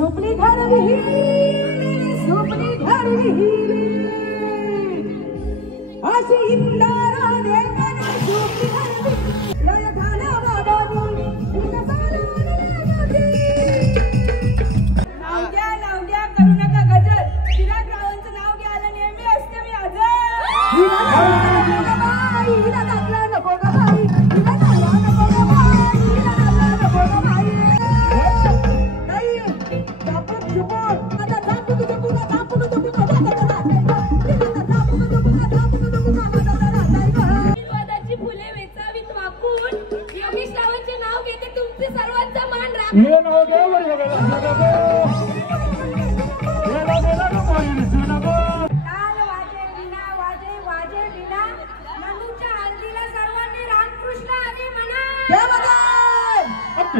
झोपली अशी इंदारा देखन झोपली लय गाना बाबाजी नाव घ्या करू नका गजर चिरागरावांचं नाव घ्यायला नेहमी असते मी हजर नको ग बाई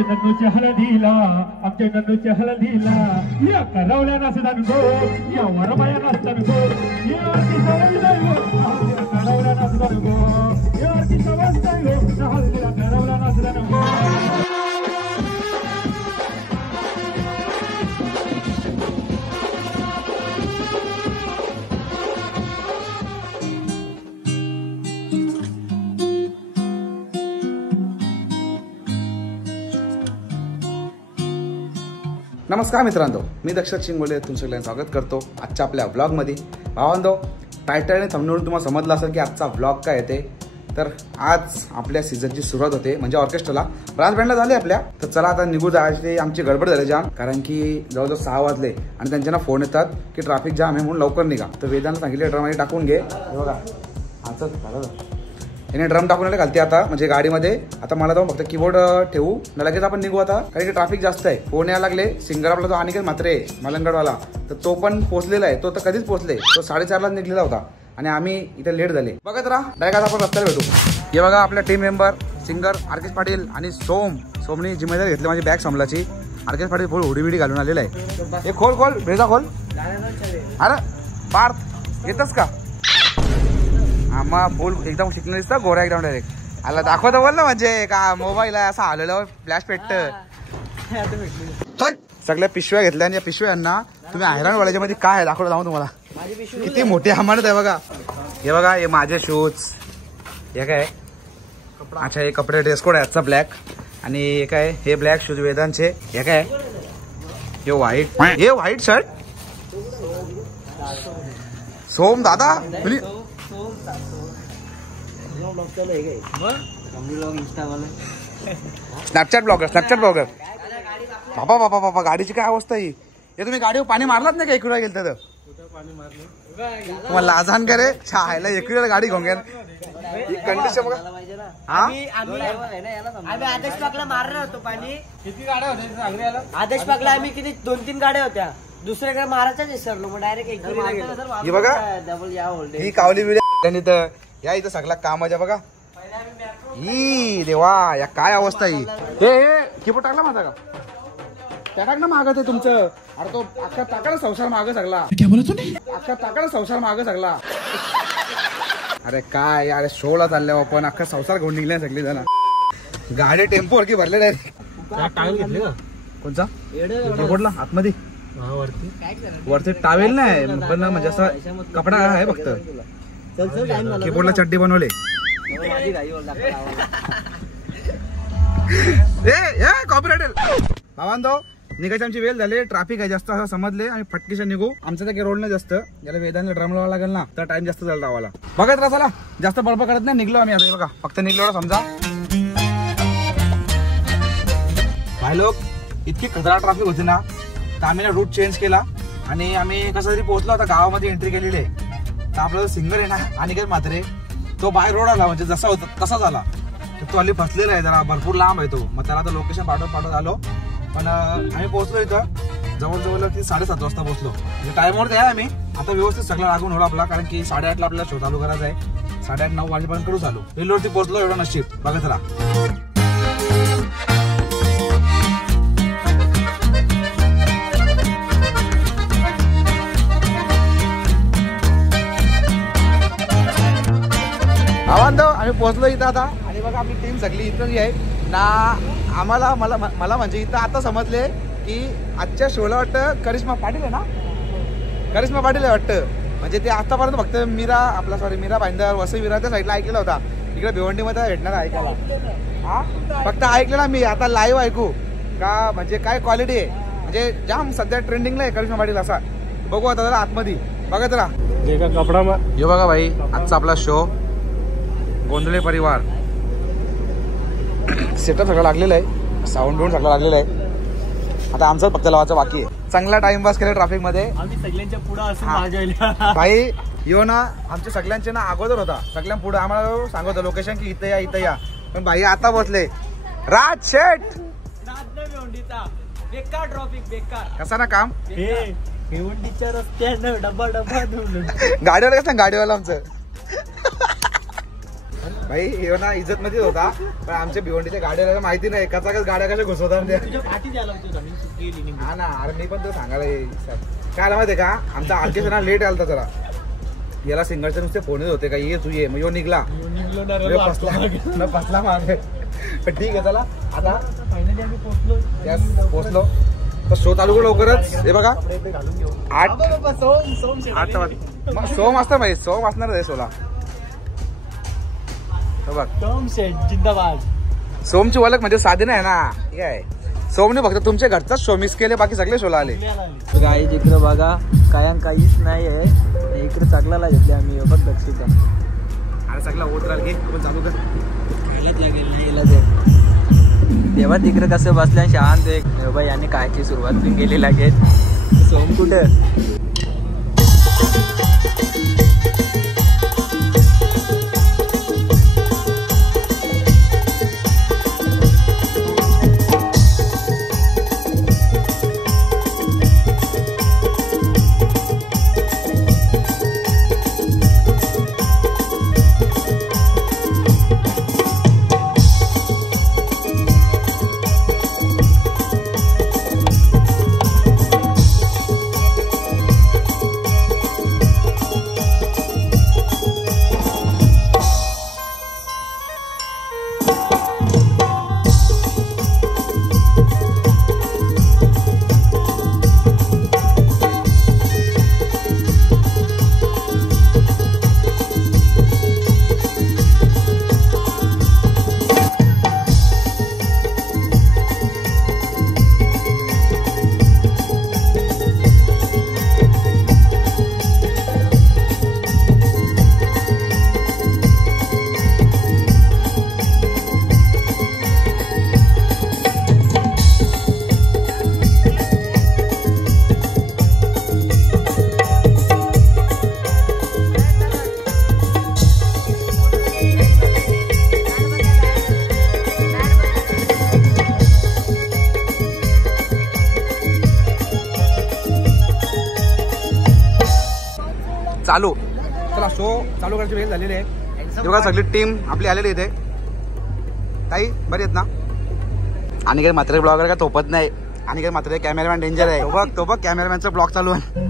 नन्नूच्या हळदीला या करवल्या नसतात गो या वरमाया नसतात गो या करवल्या नसतात गो या करवल्या नसतात गो. नमस्कार मित्रांनो, मी दक्षराज चिंगोले तुमचं सगळ्यांचं स्वागत करतो आजच्या आपल्या व्लॉगमध्ये. भावांनो, टायटल आणि थंबनेलवरून तुम्हाला समजलं असेल की आजचा व्लॉग काय येते. तर आज आपल्या सीझनची सुरुवात होते, म्हणजे ऑर्केस्ट्राला ब्रास बँडला झाले आपल्या. तर चला आता निघू जायचे. आमची गडबड झाली जाम, कारण की जवळजवळ 6 वाजले आणि त्यांच्या फोन येतात की ट्रॅफिक जाम आहे म्हणून लवकर निघा. तर वेदांना सांगितले ड्रममध्ये टाकून घे. बघा आजच झालं, याने ड्रम टाकून घालते आता म्हणजे गाडीमध्ये. आता मला जाऊन फक्त कीबोर्ड ठेवू ना, लगेच आपण निघू आता, कारण की ट्रॅफिक जास्त आहे. फोन यायला लागले. सिंगर आपला तो अनिकेत म्हात्रे मलंगडवाला, तर तो पण पोहोचलेला आहे. तो तर कधीच पोहोचले, तो 4:30ला निघलेला होता आणि आम्ही इथे लेट झाले. बघत राहा, डायरेक्ट आपण रस्त्याला भेटू. हे बघा आपला team member singer Arkesh Patil आणि सोमनी जिम्मेदारी घेतली माझी बॅग सांभाळायची. आरकेश पाटील फुल उडी घालून आलेला आहे. हे खोल भेजा खोल. अरे पार्थ येतच का? आम्हा फुल एकदम शिकलं दिसतं, गोरा एकदम डायरेक्ट आला. दाखवतो बोल ना, म्हणजे का मोबाईल आहे असं आलेलं फ्लॅश पेटत. सगळ्या पिशव्या घेतल्या आणि या पिशव्यांना तुम्ही हैराण व्हायच्या मध्ये काय आहे दाखवलं जाऊ तुम्हाला. किती मोठी अमानत आहे बघा. हे बघा, हे माझे शूज, हे काय अच्छा हे कपडे ड्रेस कोड आहे आजचा ब्लॅक, आणि हे काय हे ब्लॅक शूज वेदांचे. हे काय हे व्हाईट शर्ट सोम दादा. स्नॅपचॅट ब्लॉगर बाबा गाडीची काय अवस्था आहे. हे तुम्ही गाडीवर पाणी मारलात नाही का? एकविरा गेलं तर तुम्हाला लाजान का रे? छायला एकविरा गाडी घेऊन घ्या. कंडिशन बघा. आदेश पाकला मारलं होतं पाणी. किती गाड्या होत्या आदेश पाकला? आम्ही किती 2-3 गाड्या होत्या. दुसऱ्याकडे मारायचाच विसरलो, मग डायरेक्ट एक ही बघा ही कावली बिवली तर या इथं सगळा कामाच्या बघा. ही देवा, या काय अवस्था ही. हे कीबोर्ड टाकला माझा का? त्या टाक ना मागं ते तुमचं. अरे तो अख्खा टाकाला संसार मागं सगळा. अख्खा टाकाला संसार मागं सगळा. अरे काय अरे शोला चालल्या आपण, अख्खा संसार घेऊन निघल्या सगळी जण. गाडी टेम्पो वरती भरले डायरेक्ट. टावेल घेतले का? कोणचा कीबोर्डला आतमध्ये वरती टावेल नाही पण म्हणजे असा कपडा आहे फक्त. कीबोर्डला चड्डी बनवले. कॉपीराइट भावांनो, निघायची आमची वेळ झाली. ट्रॅफिक आहे जास्त असं समजले आणि फटकीशा निघू. आमचं तर रोड नाही जास्त, याला वेदांना ड्रम लावायला लागेल ना, तर टाइम जास्त झाला आम्हाला. बघत राहा, चला जास्त बडबड करत नाही. निघलो आम्ही आता. बघा फक्त निघलो समजा. भाई लोक इतकी खतरा ट्रॅफिक होती ना, तर आम्ही ना रूट चेंज केला आणि आम्ही कसं तरी पोहोचलो. आता गावामध्ये एंट्री केलेली आहे. तर आपला सिंगर आहे ना अनिकेत म्हात्रे, तो बाय रोड आला, म्हणजे जसा होता तसा झाला. तो हल्ली फसलेला आहे, जरा भरपूर लांब आहे तो. मग त्याला आता लोकेशन पाठवत आलो. पण आम्ही पोहोचलो इथं जवळजवळ 7:30 वाजता पोहोचलो. म्हणजे टायमवरती आहे आम्ही. आता व्यवस्थित सगळं लागून होईल आपला, कारण की 8:30ला आपल्याला शो चालू करायचा आहे. 8:30-9 वाजेपर्यंत करू चालू. वेल्लोवरती पोहोचलो, एवढं नशीब. बघत राहा. आम्ही पोहोचलो इथं आता. आणि बघा आपली टीम सगळी इथं आहे ना. मला म्हणजे इथं आता समजले की आजच्या शोला वाटतं करिश्मा पाटील आहे ना, करिश्मा पाटील आहे वाटतं. म्हणजे ते आतापर्यंत फक्त मीरा भाईंदर वसई विरा त्या साईडला ऐकलेला होता. इकडे भिवंडीमध्ये भेटणार ऐकायला. हा फक्त ऐकलेला मी, आता लाईव्ह ऐकू का म्हणजे काय क्वालिटी आहे. म्हणजे जाम सध्या ट्रेंडिंगला आहे करिश्मा पाटील असा. बघू आता जरा आतमध्ये बघा जरा कपडा यो बघा भाई. आजचा आपला शो गोंधळे परिवार सेटअप सगळं लागलेलं आहे, साऊंड बिऊंड सगळं लागलेलं आहे. आता आमचं फक्त लावायचं बाकी आहे. चांगला टाइमपास केला ट्रॅफिक मध्ये आम्ही सगळ्यांच्या पुढे असं भाई. यो ना आमच्या सगळ्यांचे ना अगोदर होता, सगळ्यां पुढे आम्हाला सांगतो लोकेशन की इथं या. पण भाई आता बसले राज शेठ. बेकार ट्रॉफिक बेकार. कसा ना काम भिवंडीच्या रस्त्यानं डबा गाडीवाला कसं गाडीवाला आमचं भाई. यो ना इज्जत मध्ये होता, पण आमच्या भिवंडीच्या गाडीवाला माहिती नाही कसा गाड्या कशा घुसवतात त्या. हा ना, अरे मी पण तो सांगायला काय माहितीये का, आमचा ऑर्केस्ट्रा ना लेट आलता जरा. याला सिंगरचे नुसते फोन होते का ये तू ये, मग यो निघला फसला मागे. पण ठीक आहे चला आता फायनली आम्ही पोहोचलो. तर शो चालू करू लवकरच. हे बघा 8 सोम असतं भाई, सोम असणार आहे शोला. बघ जिंदाबाद. सोमची ओळख म्हणजे साधी नाही ना. ठीक आहे, सोमने फक्त तुमच्या घरचाच शो मिस केले, बाकी सगळे शोला आले. गाई इकडे बघा काहीच नाही आहे. इकडे चाकलाला घेतले आम्ही बघ दक्षिणा. अरे सगळा ओट घे पण चालू कर. तेव्हा तिकडे कसं बसल्या शांत एक बाई यांनी कायची सुरुवात पण केली लागेल. सोम कुठे चालू. चला शो चालू करायची वेळ झालेली आहे. बघा सगळी टीम आपली आलेली इथे. ताई बरी आहेत ना. आणि काही मात्र ब्लॉगर का तोपत नाही. आणि काही मात्र कॅमेरामॅन डेंजर आहे. तो बघ कॅमेरामॅनचा ब्लॉग चालू आहे.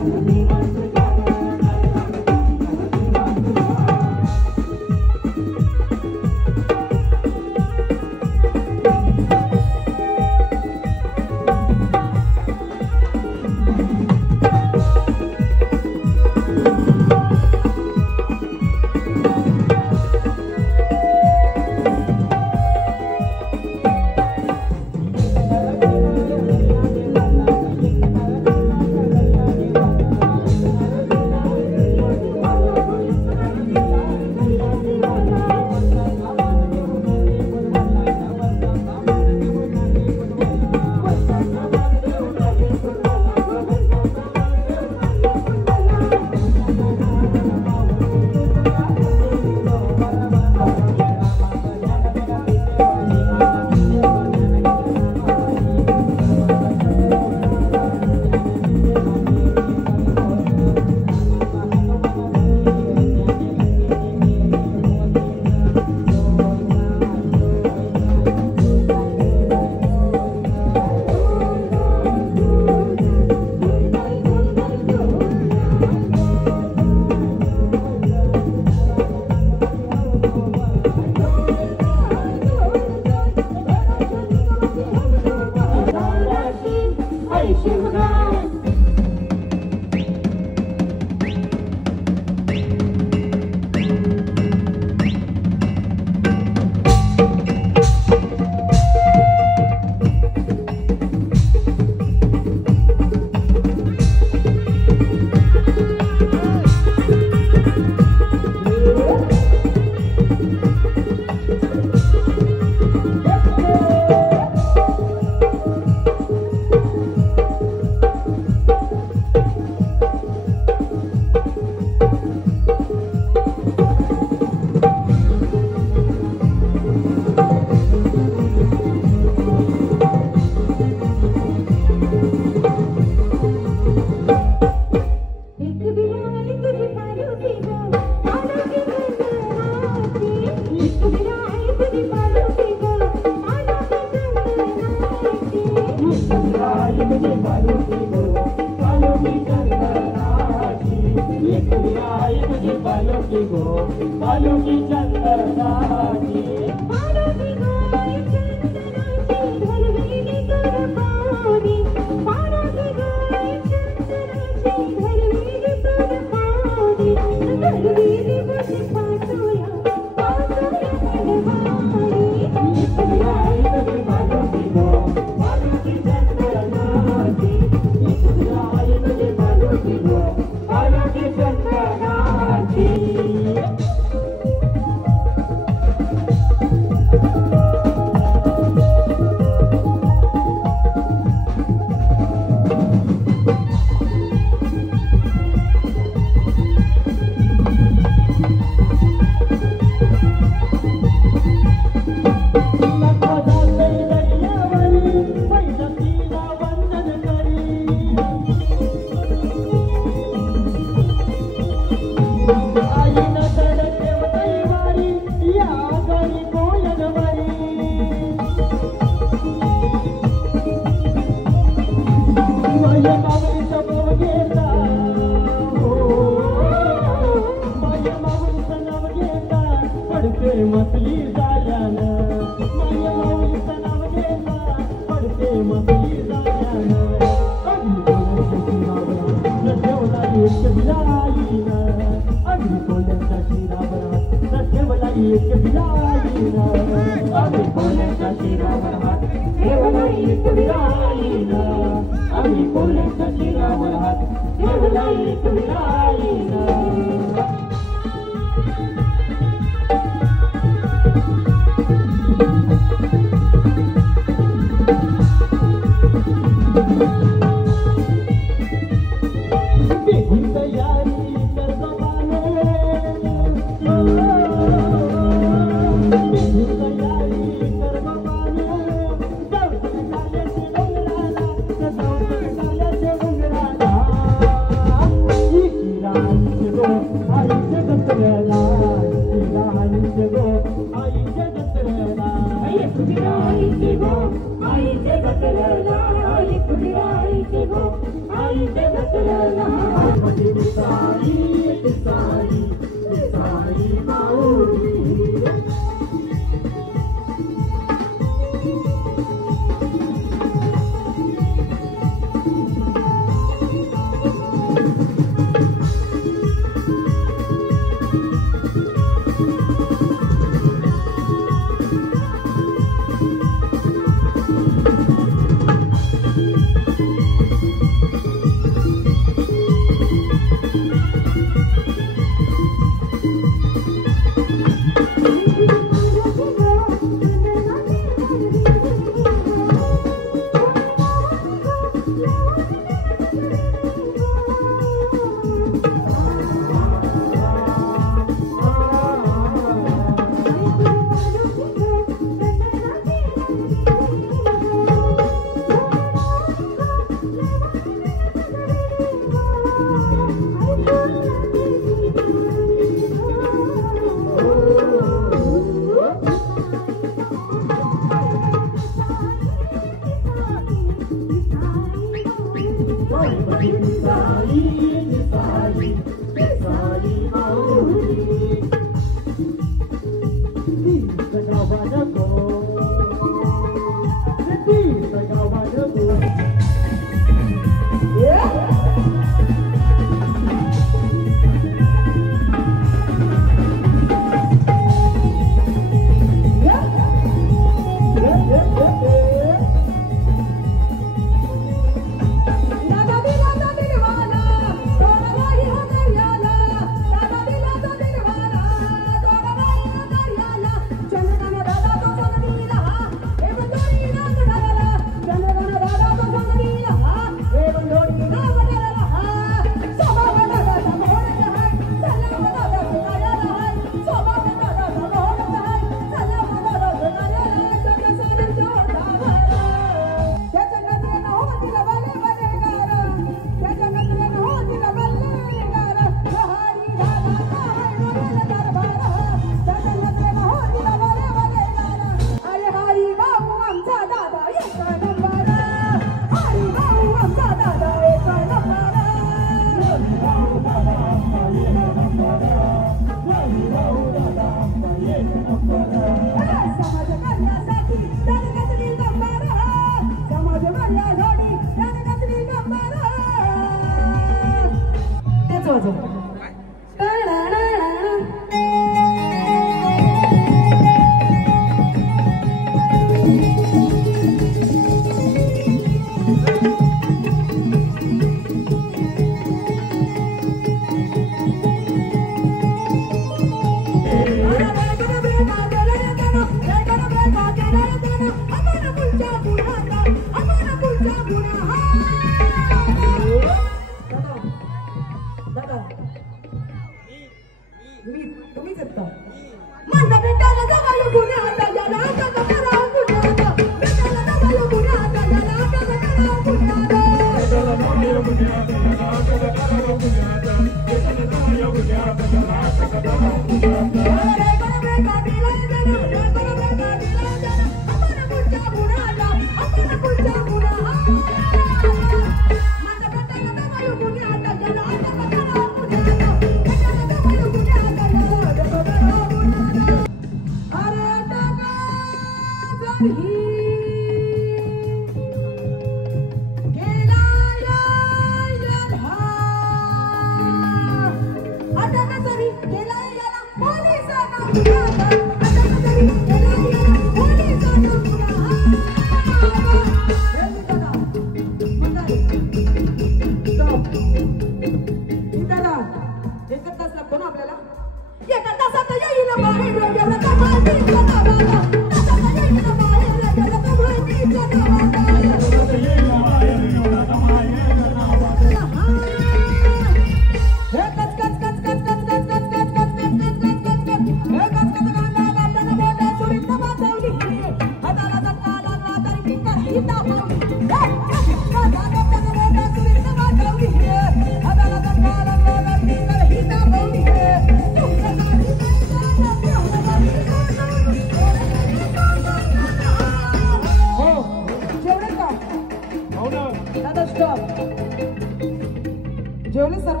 जेवले सर्व?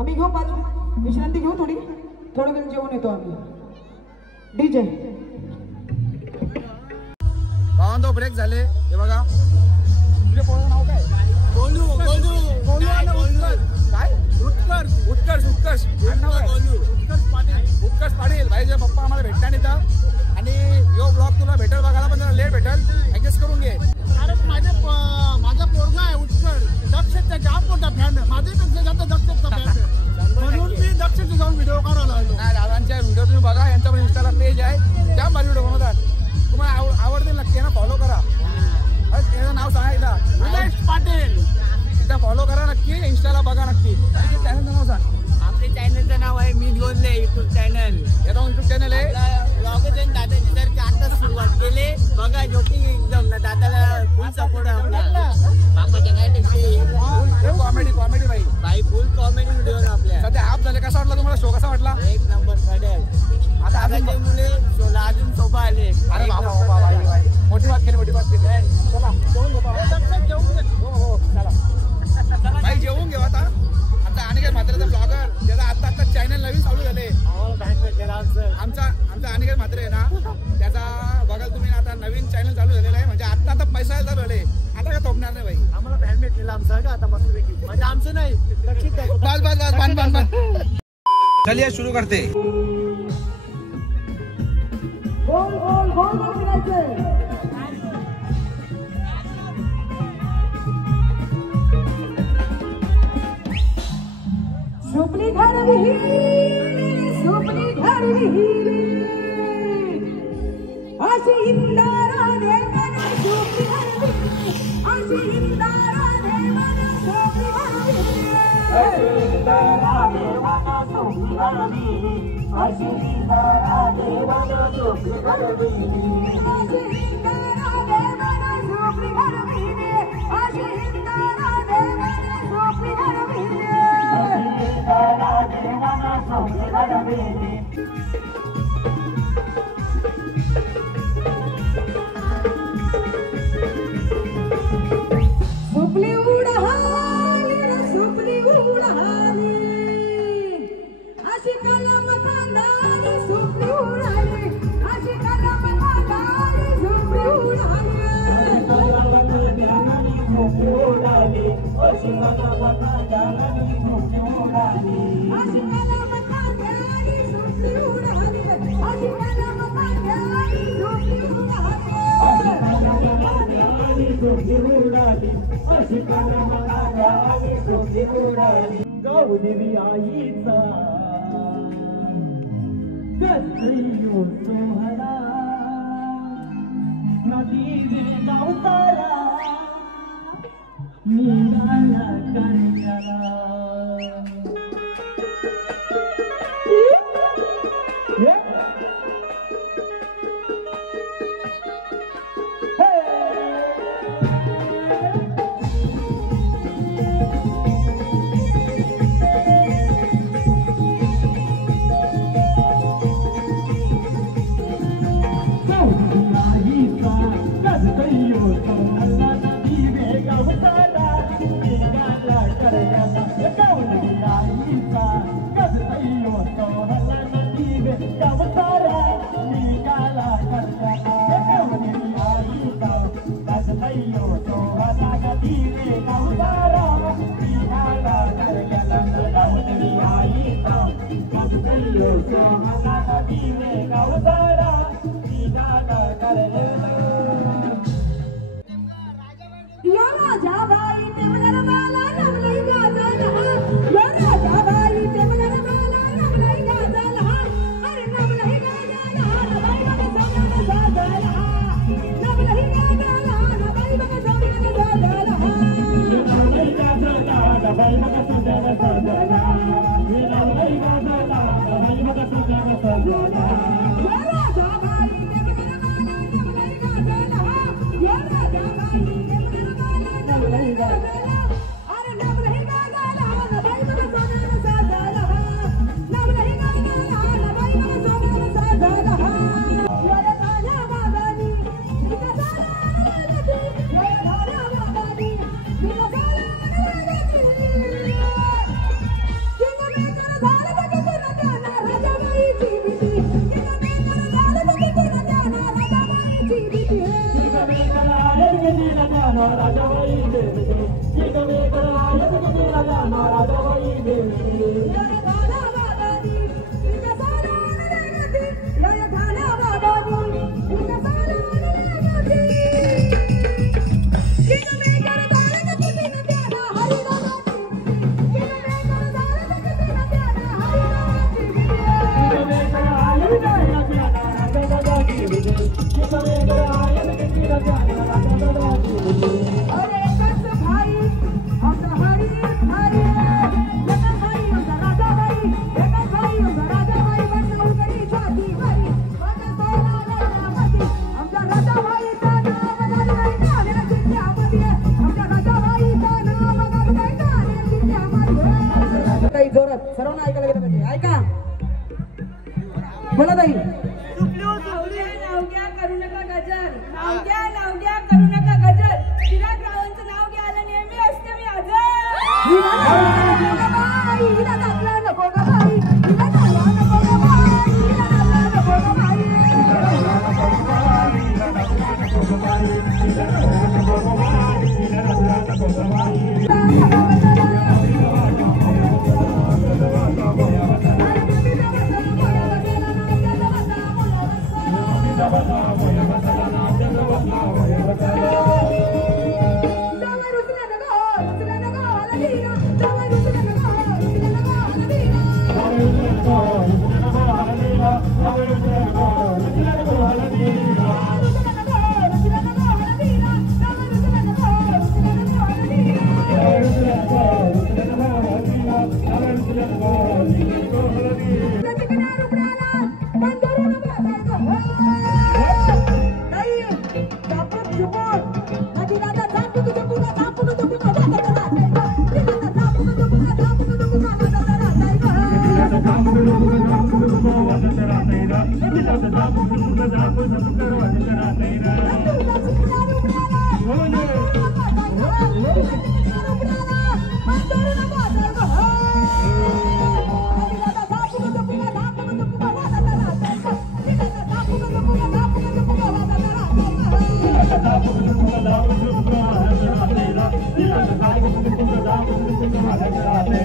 आम्ही घेऊ 5 विश्रांती घेऊ थोडं वेळ जेवण येतो आम्ही. डीजे भावांनो ब्रेक झाले हे बघा. तुझ्या पोराचं नाव काय? गोलू काय? उत्कर्ष पाटील भाईचे पप्पा आम्हाला भेटणार इथं आणि यो ब्लॉग तुला भेटेल बघायला पण जरा लेट भेटेल, ऍडजस्ट करून घे. कारण माझा पोरगा आहे उत्कर्ष, दक्षचा जाम मोठा फॅन आहे, माझ्यापेक्षा जास्त दक्षचा फॅन आहे, म्हणून मी दक्षचे जाऊन व्हिडिओ करायला आलो. नाही दादांच्या व्हिडिओ तुम्ही बघा, यांचा पण इंस्टाला पेज आहे, जाम भारी व्हिडिओ बनवतात, तुम्हाला आवडतील नक्की ना, फॉलो करा. त्याचं नाव सांगा एकदा, उमेश पाटील. एकदा फॉलो करा नक्की, इंस्टाला बघा नक्की. चॅनलचं नाव सांग. आपल्या चॅनलचं नाव आहे मी बोलले युट्यूब चॅनल. याचा युट्यूब चॅनल आहे. ब्लॉगच आहे दादाची, जर का आता सुरुवात केली बघा, जोकिंग एकदम ना, दादाला फुल सपोर्ट आहे आपला. बापाच्या काय कॉमेडी भाई फुल कॉमेडी व्हिडिओ आपल्या. सध्या ॲप झाले, कसा वाटला तुम्हाला शो? कसा वाटला? एक नंबर पडेल. आता दादाचे मुले शोला अजून सोबा आले. अरे बाबा मोठी बात केली. चला जेवून घेऊ. हो चला भाई जेवून घेऊ. आता अनिकेत म्हात्रेचा ब्लॉगर, त्याचा आता चॅनल नवीन चालू झाले. आमचा अनिकेत म्हात्रे आहे ना, त्याचा बघा तुम्ही, आता नवीन चॅनल चालू झालेला आहे, म्हणजे आता पैसा चालू झाले, आता काय थोपणार नाही भाई. आम्हाला फॅन भेटलेला आमचा का आता मस्तपैकी, म्हणजे आमचं नाही बस चलिए शुरू करते. गोल फिरायचंय. सुपली घर विहिरी अशी इंदारा देवन सुपली घर विहिरी, अशी इंदारा देवन सुपली घर विहिरी, अशी इंदारा देवन सुपली घर विहिरी, अशी इंदारा देवन सुपली घर विहिरी, अशी इंदारा देवन सुपली घर विहिरी, अशी इंदारा देवन सुपली घर विहिरी. सुपली उडहाली रे सुपली उडहाली, अशी कलम खांदाली सुपली उडाली, अशी कलम खांदाली सुपली उडाली, अशी कलम खांदाली सुपली उडाली, अशी कलम खांदाली सुपली उडाली, अशी कलम खांदाली सुपली उडाली, सुपली उडाली, अशी कलम खांदाली सुपली उडाली. गाऊ देवी आईचा गजयो सोहळा, नदी रे गावतारा निघाला कार्याला. ऐका बोला ताई नाव घ्या करू नका गजर नाव घ्या करू नका गजर चिराग रावांचं नाव घ्यायला नेहमी असते मी हिला दाखला नको ग बाई हिला दाखला नको ग बाई हिला दाखला नको ग बाई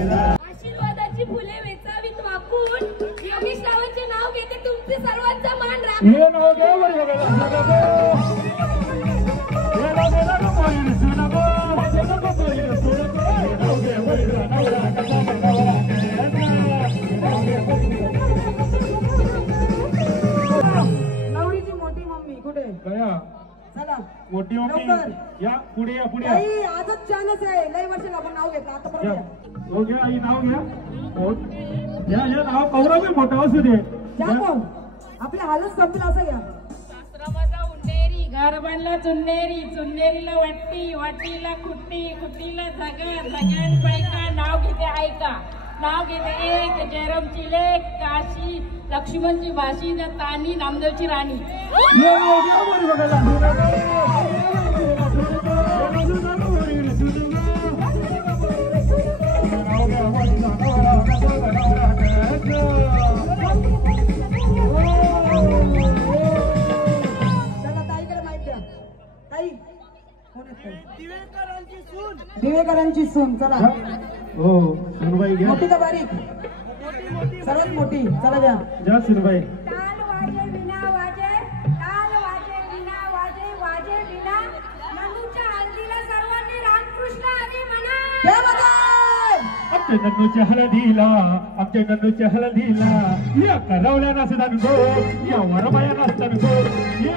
आशीर्वादाची फुले वेचावीत वाकून योगेश रावांचे नाव घेते तुमचे सर्वांचा मान राखून हे नाव घ्या बरं बघायला नवरीची मोठी मम्मी कुठे चला मोठी लवकर. या पुढे या पुढे ताई आजच चानस आहे लय वर्षाला आपण नाव घेतलं आता परत हो घ्या आई नाव घ्या या नाव कौरव मोठा असू दे जाको आपल्या हालत संपला असं घ्या आश्रमाचा उंडेरी घर बांधला चुन्नेरी चुन्नेरीला वाटी वाटीला खुट्टी खुट्टीला जागा जाग्यान बायका नाव घेते ऐका नाव घेते एक जयरामची लेक काशी लक्ष्मणची भाषी तानी नामदेवची राणी चला ताईकडे माहिती द्या ताई कोण आहे ताई? दिवेकरांची सून चला हो सुनबाई घ्या मोठी का बारीक सर्वात मोठी चला द्या जा सुनबाई ताल वाजे विना वाजे ताल वाजे विना वाजे वाजे विना नंदूच्या हल्दीला सर्वांनी रामकृष्ण हरी म्हणा जय माता आमच्या नंदूच्या हळदीला या करवल्या नसतात गो या वरमाया नसतात गो या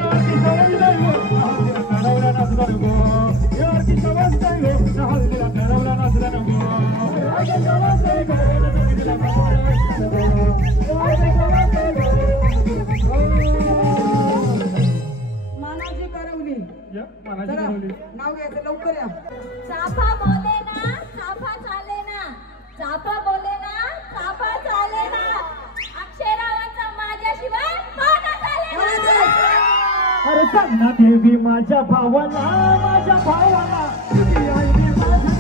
करवल्या नसतात गो या करवल्या नसतात गो मानाची करवली या मनाची चला करवली नाव घ्यायचं लवकर या चाफा बोले ना चाफा चाले ना चाफा बोले ना चाफा चाले ना अक्षरावांचा माझ्याशिवाय कोणा चाले ना अरे सांग ना देवी माझ्या भावाला तुझी आई दे माझ्या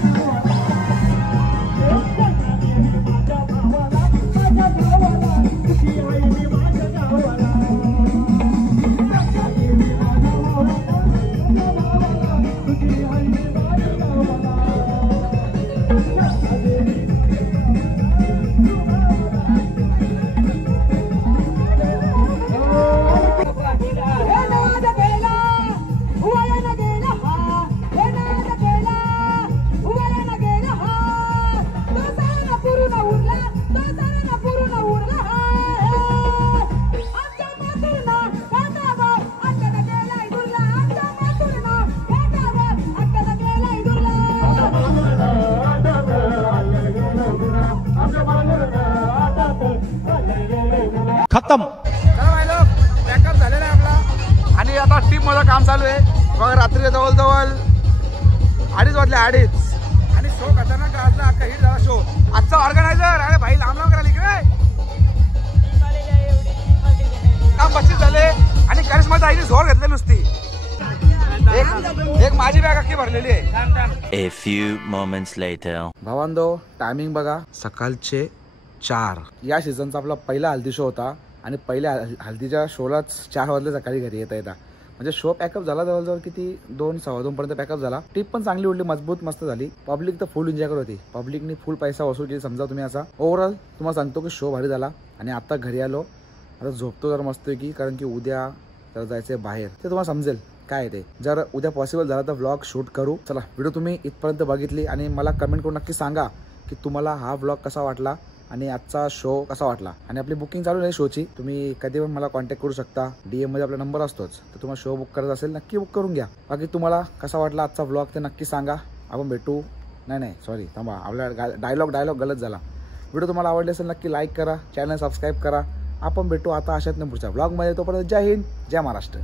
भावाला तुझी आई दे माझ्या गावाला खतम. चला भाई लोग पॅकअप झालेला आहे आपला आणि आता टीम मध्ये काम चालू आहे बघा. रात्री जवळजवळ 2:30 वाजले 2:30 आणि शो खतरनाक गाजला. अख्खा हिट झाला शो. आजचा ऑर्गनायझर अरे भाई लांब लांब करायला इकडे जाम बक्षीस झाले आणि करिश्मा ताईने झोर घेतली नुसती. एक माझी बॅग अख्खी भरलेली आहे. A few moments later. भावांदो टायमिंग बघा सकाळचे 4. या सीझनचा आपला पहिला हल्दी शो होता आणि पहिल्या हल्दीच्या शोलाच 4 वाजले सकाळी घरी येता येता. म्हणजे शो पॅकअप झाला जवळजवळ किती 2-2:15 पर्यंत पॅकअप झाला. टिप पण चांगली उडली, मजबूत मस्त झाली. पब्लिक तर फुल एन्जॉय करत होती. पब्लिकनी फुल पैसा वसूल केली समजा तुम्ही. असा ओव्हरऑल तुम्हाला सांगतो की शो भारी झाला. आणि आता घरी आलो, आता झोपतो जर मस्त की, कारण की उद्या जर जायचंय बाहेर. ते तुम्हाला समजेल काय ते. जर उद्या पॉसिबल झाला तर व्लॉग शूट करू. चला, व्हिडिओ तुम्ही इथपर्यंत बघितली आणि मला कमेंट करून नक्की सांगा की तुम्हाला हा व्लॉग कसा वाटला आणि आजचा शो कसा वाटला. आणि आपली बुकिंग चालू आहे शोची. तुम्ही कधी पण मला कॉन्टॅक्ट करू शकता. DM मध्ये आपला नंबर असतोच. तर तुम्हाला शो बुक करायचा असेल नक्की बुक करून घ्या. बाकी तुम्हाला कसा वाटला आजचा व्लॉग ते नक्की सांगा. आपण भेटू. नाही सॉरी थांबा, आपला डायलॉग गलत झाला. व्हिडिओ तुम्हाला आवडले असेल नक्की लाईक करा, चॅनल सबस्क्राईब करा. आपण भेटू आता अशात पुढच्या व्लॉगमध्ये. तोपर्यंत जय हिंद, जय महाराष्ट्र.